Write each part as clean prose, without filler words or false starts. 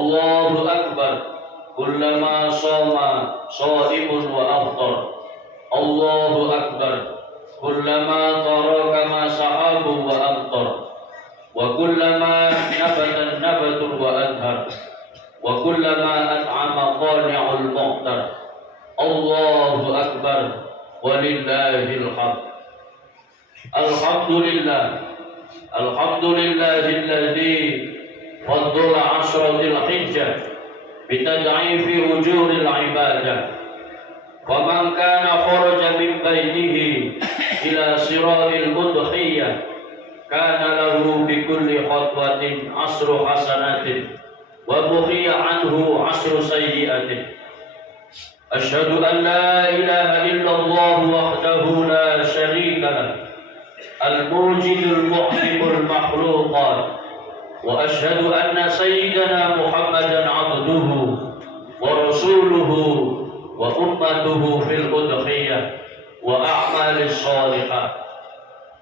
Allahu Akbar. Kullama shoma shaimun wa aftar. Allahu Akbar. Kullama taraka ma sahabu wa amtar. Wa kullama nabata nabatun wa adhar. Wa kullama at'ama qani'ul mu'tar. Allahu Akbar. Walillahil hamd. Alhamdulillah. Alhamdulillahilladzi faddala 'ashra dzulhijjah bitad'ifi ujuril ibadah. Faman kana kharaja min baitihi ila siraril udhiyah kana lahu bi kulli khatwatin 'ashru hasanatin wa bukhiya anhu 'ashru sayyi'atin. Asyhadu an la ilaha illallah wahdahu la syarika lah, al-mujidul muhibul makhluqat. Wa asyhadu anna sayyidana Muhammadan abduhu wa rasuluhu wa ummatuhu fil udhiyah wa a'malis shalihah.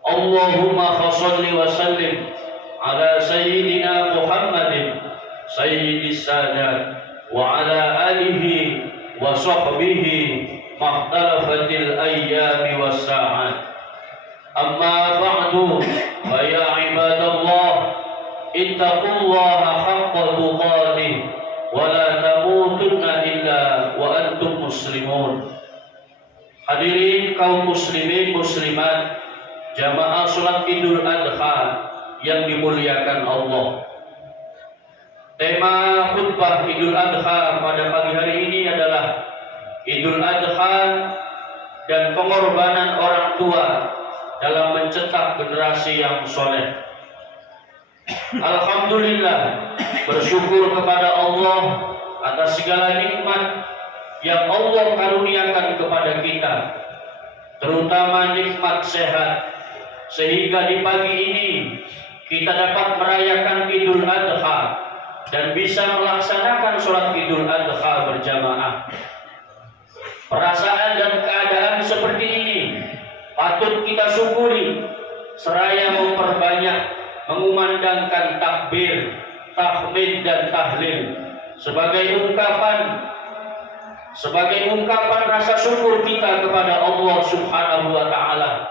Allahumma shalli wa sallim ala sayyidina Muhammadin sayyidis sadat wa ala alihi wa sahbihi mahtalafatil ayyami was sa'at. Amma ba'du, fa ya ibadallah, ittaqullaha haqqa tuqatih wa la tamutunna illa wa antum muslimun. Hadirin kaum muslimin muslimat, jamaah salat Idul Adha yang dimuliakan Allah. Tema khutbah Idul Adha pada pagi hari ini adalah Idul Adha dan pengorbanan orang tua dalam mencetak generasi yang soleh. Alhamdulillah, bersyukur kepada Allah atas segala nikmat yang Allah karuniakan kepada kita, terutama nikmat sehat, sehingga di pagi ini kita dapat merayakan Idul Adha dan bisa melaksanakan sholat Idul Adha berjamaah. Perasaan dan keadaan seperti ini patut kita syukuri, seraya memperbanyak mengumandangkan takbir, tahmid dan tahlil sebagai ungkapan rasa syukur kita kepada Allah Subhanahu wa taala.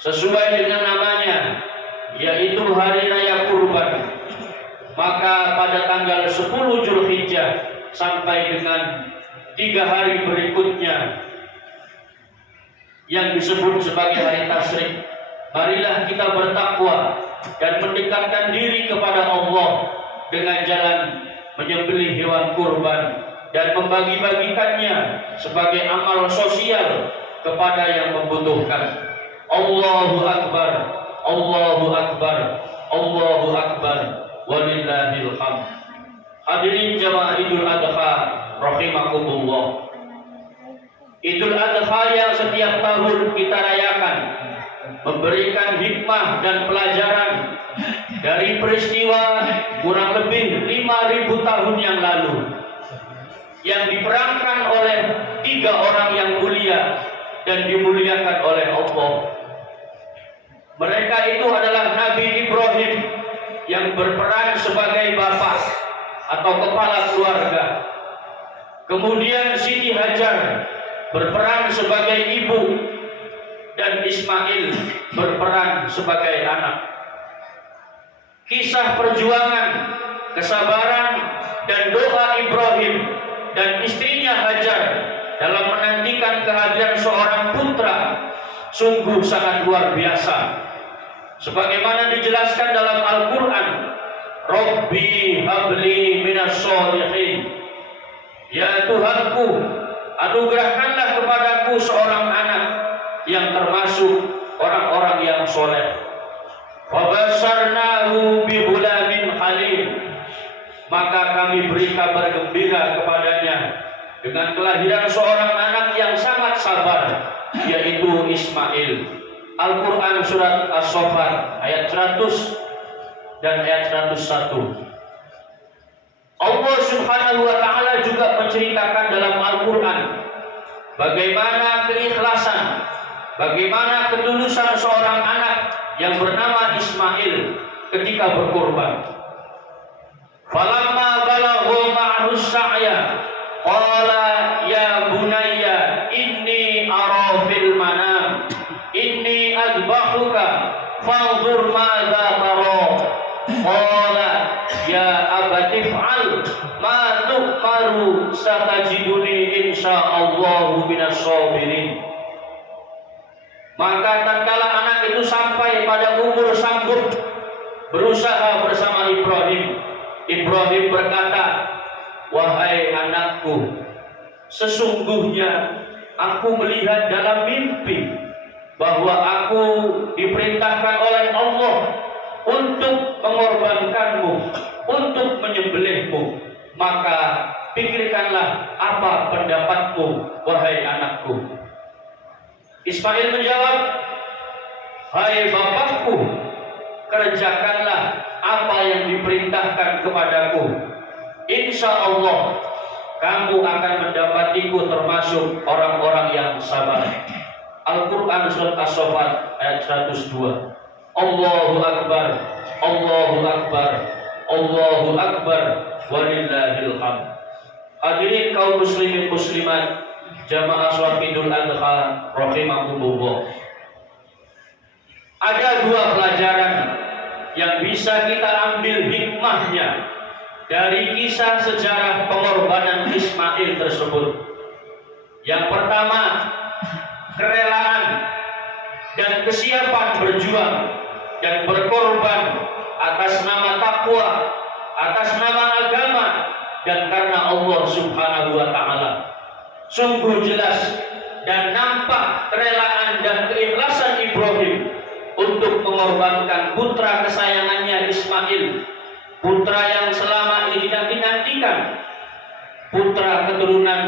Sesuai dengan namanya, yaitu hari raya kurban, maka pada tanggal 10 Dzulhijjah sampai dengan 3 hari berikutnya yang disebut sebagai hari tasyrik, marilah kita bertakwa dan mendekatkan diri kepada Allah dengan jalan menyembelih hewan kurban dan membagi-bagikannya sebagai amal sosial kepada yang membutuhkan. Allahu Akbar, Allahu Akbar, Allahu Akbar, walillahil hamd. Hadirin jamaah Idul Adha rahimakumullah. Idul Adha yang setiap tahun kita rayakan memberikan hikmah dan pelajaran dari peristiwa kurang lebih 5.000 tahun yang lalu yang diperankan oleh 3 orang yang mulia dan dimuliakan oleh Allah. Mereka itu adalah Nabi Ibrahim yang berperan sebagai bapak atau kepala keluarga. Kemudian Siti Hajar berperan sebagai ibu dan Ismail berperan sebagai anak. Kisah perjuangan, kesabaran dan doa Ibrahim dan istrinya Hajar dalam menantikan kehadiran seorang putra sungguh sangat luar biasa. Sebagaimana dijelaskan dalam Al-Quran, Rabbi habli minas sholihin, ya Tuhanku, anugerahkanlah kepadaku seorang anak yang termasuk orang-orang yang soleh. Wabasarnahu bi ghulamin halim, maka kami beri kabar gembira kepadanya dengan kelahiran seorang anak yang sangat sabar, yaitu Ismail. Al-Quran surat As-Saffat ayat 100 dan ayat 101. Allah Subhanahu wa taala juga menceritakan dalam Al-Quran bagaimana keikhlasan, bagaimana ketulusan seorang anak yang bernama Ismail ketika berkorban. Falamma ya abati fa'al ma tu'maru satajiduni insyaallahu minas sabirin. Maka tatkala anak itu sampai pada umur sanggup berusaha bersama Ibrahim, Ibrahim berkata, wahai anakku, sesungguhnya aku melihat dalam mimpi bahwa aku diperintahkan oleh Allah untuk mengorbankanmu, untuk menyembelihmu. Maka pikirkanlah apa pendapatmu, wahai anakku. Ismail menjawab, hai bapakku, kerjakanlah apa yang diperintahkan kepadaku. Insya Allah kamu akan mendapatiku termasuk orang-orang yang sabar. Al-Quran surat As-Saffat ayat 102. Allahu Akbar, Allahu Akbar, Allahu Akbar, walillahil hamd. Hadirin kaum muslimin muslimat, jamaah sholat Idul Adha rahimakumullah. Ada dua pelajaran yang bisa kita ambil hikmahnya dari kisah sejarah pengorbanan Ismail tersebut. Yang pertama, kerelaan dan kesiapan berjuang dan berkorban atas nama takwa, atas nama agama, dan karena Allah Subhanahu wa Ta'ala. Sungguh jelas dan nampak kerelaan dan keikhlasan Ibrahim untuk mengorbankan putra kesayangannya Ismail, putra yang selama ini dinanti-nantikan, putra keturunan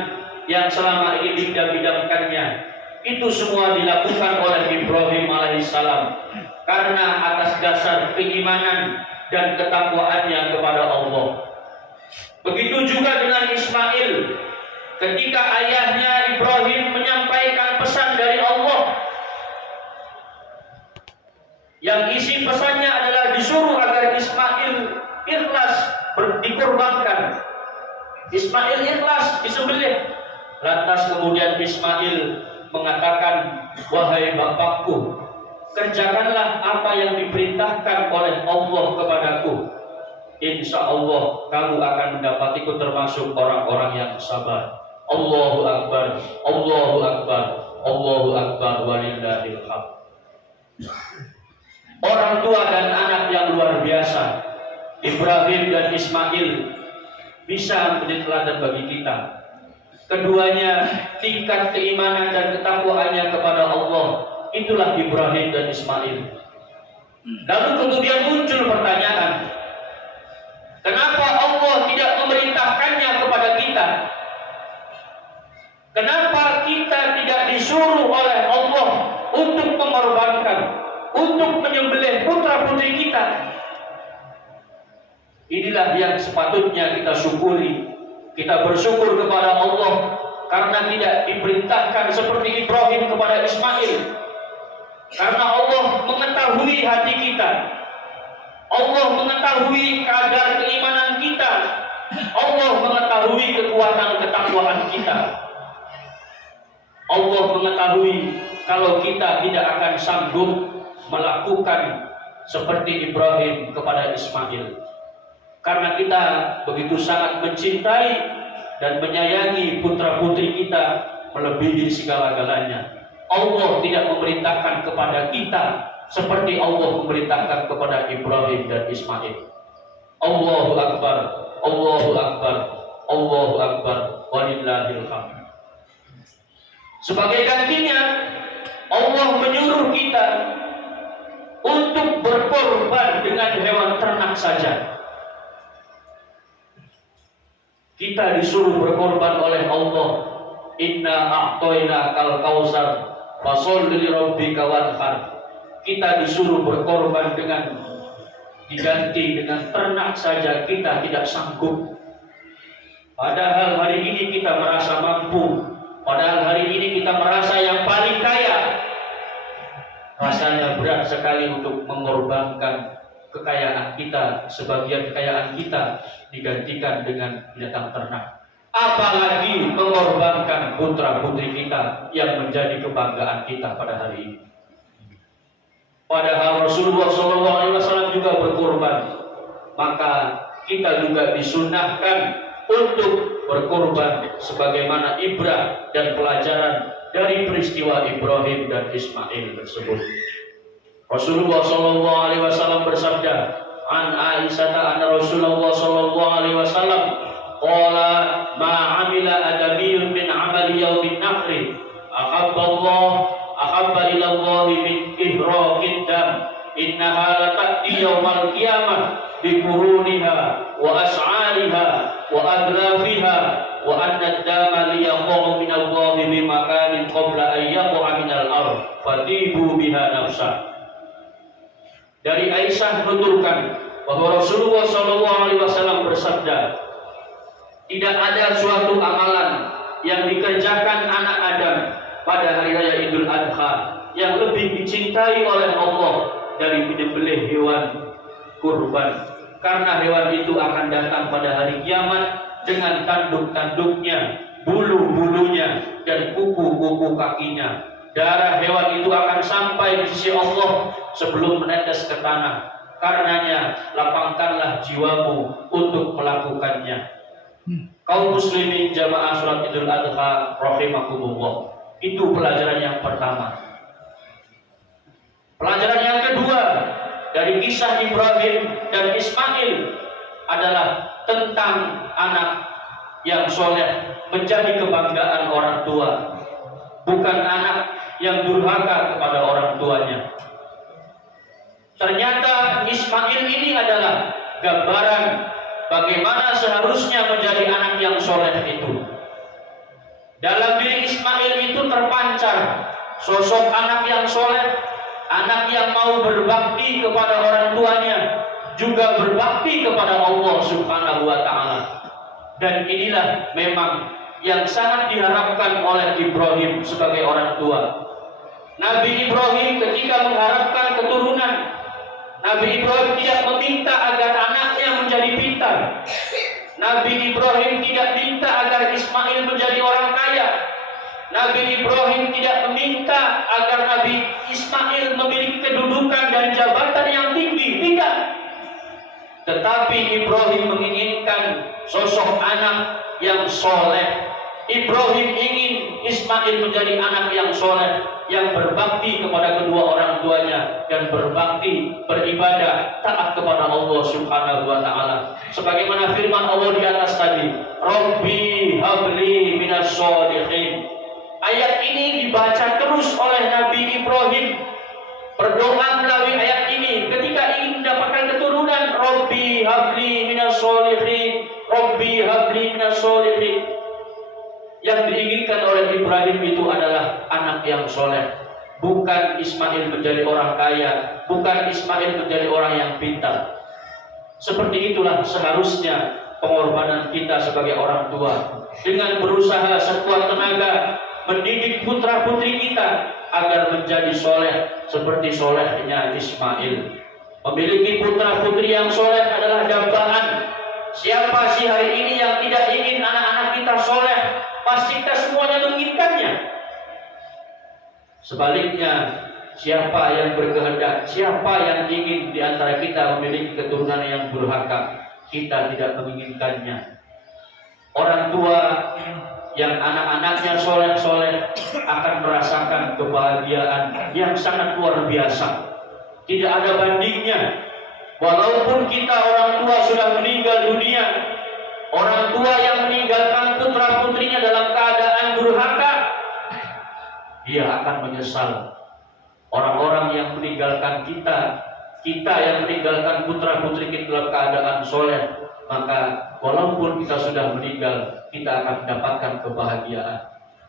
yang selama ini didam-damkannya. Itu semua dilakukan oleh Ibrahim alaihissalam karena atas dasar keimanan dan ketakwaannya kepada Allah. Begitu juga dengan Ismail, ketika ayahnya Ibrahim menyampaikan pesan dari Allah yang isi pesannya adalah disuruh agar Ismail ikhlas dikorbankan. Ismail ikhlas disembelih. Lantas kemudian Ismail mengatakan, wahai bapakku, kerjakanlah apa yang diperintahkan oleh Allah kepadaku. Insya Allah kamu akan mendapatiku termasuk orang-orang yang sabar. Allahu Akbar, Allahu Akbar, Allahu Akbar, walillahil hamd. Orang tua dan anak yang luar biasa, Ibrahim dan Ismail, bisa menjadi teladan bagi kita. Keduanya tingkat keimanan dan ketakwaannya kepada Allah, itulah Ibrahim dan Ismail. Lalu kemudian muncul pertanyaan, kenapa Allah tidak memerintahkannya kepada kita? Kenapa kita tidak disuruh oleh Allah untuk mengorbankan, untuk menyembelih putra-putri kita? Inilah yang sepatutnya kita syukuri. Kita bersyukur kepada Allah karena tidak diperintahkan seperti Ibrahim kepada Ismail. Karena Allah mengetahui hati kita, Allah mengetahui kadar keimanan kita, Allah mengetahui kekuatan ketakwaan kita. Allah mengetahui kalau kita tidak akan sanggup melakukan seperti Ibrahim kepada Ismail. Karena kita begitu sangat mencintai dan menyayangi putra-putri kita melebihi segala-galanya. Allah tidak memerintahkan kepada kita seperti Allah memerintahkan kepada Ibrahim dan Ismail. Allahu Akbar, Allahu Akbar, Allahu Akbar, walillahil hamd. Sebagai gantinya, Allah menyuruh kita untuk berkorban dengan hewan ternak saja. Kita disuruh berkorban oleh Allah. Inna a'toinakal kautsar fasholli lirabbika wanhar. Kita disuruh berkorban dengan diganti dengan ternak saja kita tidak sanggup. Padahal hari ini kita merasa mampu. Padahal hari ini kita merasa yang paling kaya. Rasanya berat sekali untuk mengorbankan kekayaan kita, sebagian kekayaan kita digantikan dengan binatang ternak. Apalagi mengorbankan putra-putri kita yang menjadi kebanggaan kita pada hari ini. Padahal Rasulullah SAW juga berkorban. Maka kita juga disunahkan untuk berkorban sebagaimana ibrah dan pelajaran dari peristiwa Ibrahim dan Ismail tersebut. Rasulullah sallallahu alaihi wasallam bersabda, an Aisyah anna Rasulullah sallallahu alaihi wasallam qala ma amila adamiyyun min amali yaumin nahri ahabba ila Allah min ihraqid dam innaha la ta'ti yaumal qiyamah bi quruniha wa as'ariha wa adrafiha wa anna ad-dama liyaqa'u min Allah bi makanin qabla an yaqa'a min al-ard fatibu biha nafsa. Dari Aisyah menuturkan bahwa Rasulullah SAW bersabda, tidak ada suatu amalan yang dikerjakan anak Adam pada hari raya Idul Adha yang lebih dicintai oleh Allah dari menyembelih hewan kurban, karena hewan itu akan datang pada hari kiamat dengan tanduk-tanduknya, bulu-bulunya, dan kuku-kuku kakinya. Darah hewan itu akan sampai di sisi Allah sebelum menetes ke tanah. Karenanya lapangkanlah jiwamu untuk melakukannya. Kaum muslimin jamaah sholat Idul Adha rahimakumullah. Itu pelajaran yang pertama. Pelajaran yang kedua dari kisah Ibrahim dan Ismail adalah tentang anak yang soleh menjadi kebanggaan orang tua, bukan anak yang durhaka kepada orang tuanya. Ternyata Ismail ini adalah gambaran bagaimana seharusnya menjadi anak yang soleh itu. Dalam diri Ismail itu terpancar sosok anak yang soleh, anak yang mau berbakti kepada orang tuanya, juga berbakti kepada Allah Subhanahu wa Ta'ala. Dan inilah memang yang sangat diharapkan oleh Ibrahim sebagai orang tua. Nabi Ibrahim ketika mengharapkan keturunan, Nabi Ibrahim tidak meminta agar anaknya menjadi pintar. Nabi Ibrahim tidak minta agar Ismail menjadi orang kaya. Nabi Ibrahim tidak meminta agar Nabi Ismail memiliki kedudukan dan jabatan yang tinggi. Tidak. Tetapi Ibrahim menginginkan sosok anak yang soleh. Ibrahim ingin Ismail menjadi anak yang soleh, yang berbakti kepada kedua orang tuanya dan berbakti, beribadah, taat kepada Allah Subhanahu wa Ta'ala. Sebagaimana firman Allah di atas tadi, Rabbi habli minas sholihin. Ayat ini dibaca terus oleh Nabi Ibrahim. Berdoa melalui ayat ini ketika ingin mendapatkan keturunan, Rabbi habli minas sholihin, Rabbi habli minas sholihin. Yang diinginkan oleh Ibrahim itu adalah anak yang soleh, bukan Ismail menjadi orang kaya, bukan Ismail menjadi orang yang pintar. Seperti itulah seharusnya pengorbanan kita sebagai orang tua, dengan berusaha sekuat tenaga mendidik putra putri kita agar menjadi soleh seperti solehnya Ismail. Memiliki putra putri yang soleh adalah dambaan. Siapa sih hari ini yang tidak ingin anak-anak kita soleh? Pasti kita semuanya menginginkannya. Sebaliknya, siapa yang berkehendak, siapa yang ingin di antara kita memiliki keturunan yang durhaka, kita tidak menginginkannya. Orang tua yang anak-anaknya soleh-soleh akan merasakan kebahagiaan yang sangat luar biasa. Tidak ada bandingnya. Walaupun kita orang tua sudah meninggal dunia, orang tua yang meninggalkan putra-putrinya dalam keadaan durhaka, dia akan menyesal. Orang-orang yang meninggalkan kita yang meninggalkan putra-putri kita dalam keadaan soleh, maka walaupun kita sudah meninggal, kita akan mendapatkan kebahagiaan.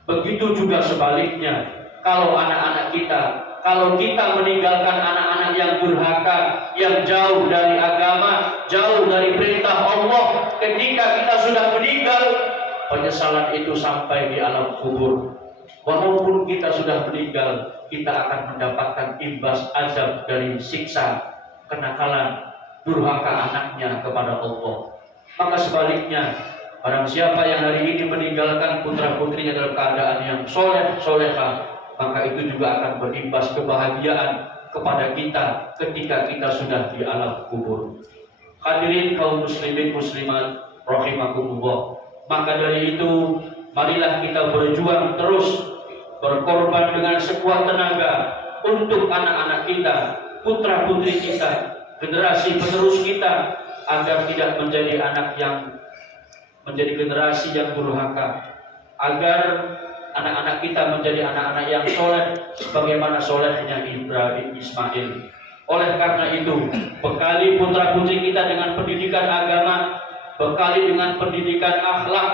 Begitu juga sebaliknya, kalau anak-anak kita, kalau kita meninggalkan anak-anak yang durhaka, yang jauh dari agama, jauh dari perintah Allah, ketika kita sudah meninggal, penyesalan itu sampai di alam kubur. Walaupun kita sudah meninggal, kita akan mendapatkan imbas azab dari siksa kenakalan durhaka anaknya kepada Allah. Maka sebaliknya, barang siapa yang hari ini meninggalkan putra-putrinya dalam keadaan yang soleh-solehah, maka itu juga akan berimbas kebahagiaan kepada kita ketika kita sudah di alam kubur. Hadirin kaum muslimin muslimat rahimakumullah. Maka dari itu, marilah kita berjuang terus, berkorban dengan sekuat tenaga untuk anak-anak kita, putra-putri kita, generasi penerus kita, agar tidak menjadi menjadi generasi yang durhaka, agar anak-anak kita menjadi anak-anak yang soleh sebagaimana solehnya Ibrahim Ismail. Oleh karena itu, bekali putra-putri kita dengan pendidikan agama, bekali dengan pendidikan akhlak,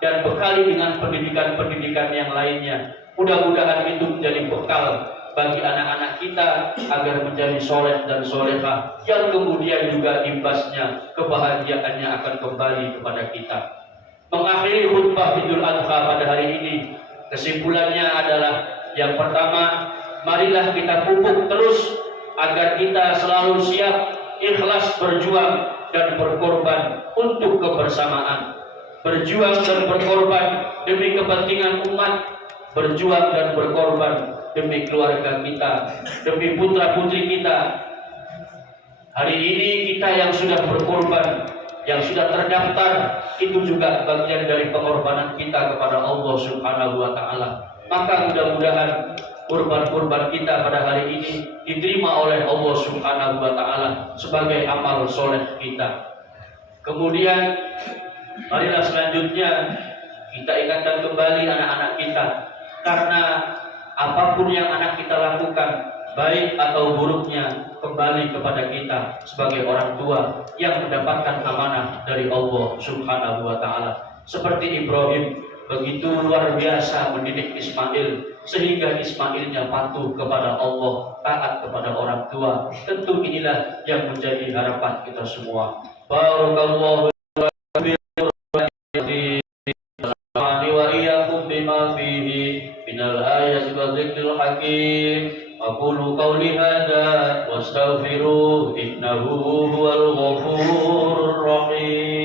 dan bekali dengan pendidikan-pendidikan yang lainnya. Mudah-mudahan itu menjadi bekal bagi anak-anak kita agar menjadi soleh dan solehah, yang kemudian juga imbasnya kebahagiaannya akan kembali kepada kita. Mengakhiri khutbah Idul Adha pada hari ini, kesimpulannya adalah yang pertama, marilah kita pupuk terus agar kita selalu siap ikhlas berjuang dan berkorban untuk kebersamaan, berjuang dan berkorban demi kepentingan umat, berjuang dan berkorban demi keluarga kita, demi putra-putri kita. Hari ini kita yang sudah berkorban, yang sudah terdaftar, itu juga bagian dari pengorbanan kita kepada Allah Subhanahu wa Ta'ala. Maka mudah-mudahan kurban-kurban kita pada hari ini diterima oleh Allah Subhanahu wa Ta'ala sebagai amal soleh kita. Kemudian marilah selanjutnya kita ingatkan kembali anak-anak kita, karena apapun yang anak kita lakukan, baik atau buruknya, kembali kepada kita sebagai orang tua yang mendapatkan amanah dari Allah Subhanahu wa Ta'ala. Seperti Ibrahim begitu luar biasa mendidik Ismail sehingga Ismailnya patuh kepada Allah, taat kepada orang tua. Tentu inilah yang menjadi harapan kita semua. Barakallahu wa iyyakum bima fihi minal ayati wa dzikril hakim. Aqulu qawli hadza wastaghfiru innahu huwal ghafurur rahim.